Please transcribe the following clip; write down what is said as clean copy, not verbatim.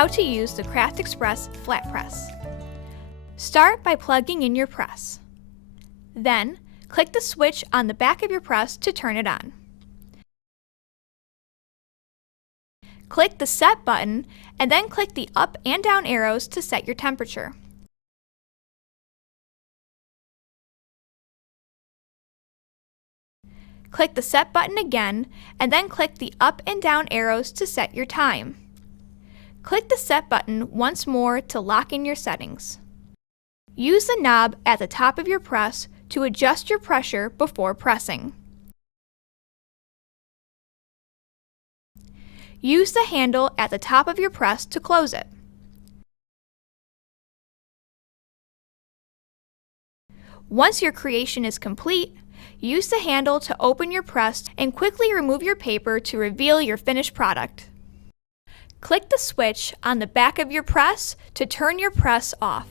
how to use the Craft Express flat press. Start by plugging in your press. Then, click the switch on the back of your press to turn it on. Click the Set button and then click the up and down arrows to set your temperature. Click the Set button again and then click the up and down arrows to set your time. Click the Set button once more to lock in your settings. Use the knob at the top of your press to adjust your pressure before pressing. Use the handle at the top of your press to close it. Once your creation is complete, use the handle to open your press and quickly remove your paper to reveal your finished product. Click the switch on the back of your press to turn your press off.